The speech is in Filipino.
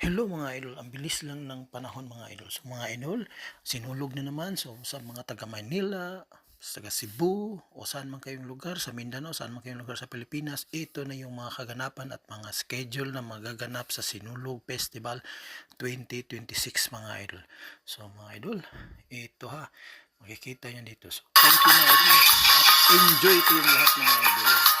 Hello mga idol, ang bilis lang ng panahon mga idol. So mga idol, sinulog na naman. So sa mga taga Manila, sa taga Cebu, o saan man kayong lugar, sa Mindanao, saan man kayong lugar sa Pilipinas, ito na yung mga kaganapan at mga schedule na magaganap sa Sinulog Festival 2026 mga idol. So mga idol, ito ha, makikita yan dito. So thank you mga idol at enjoy ko yung lahat mga idol.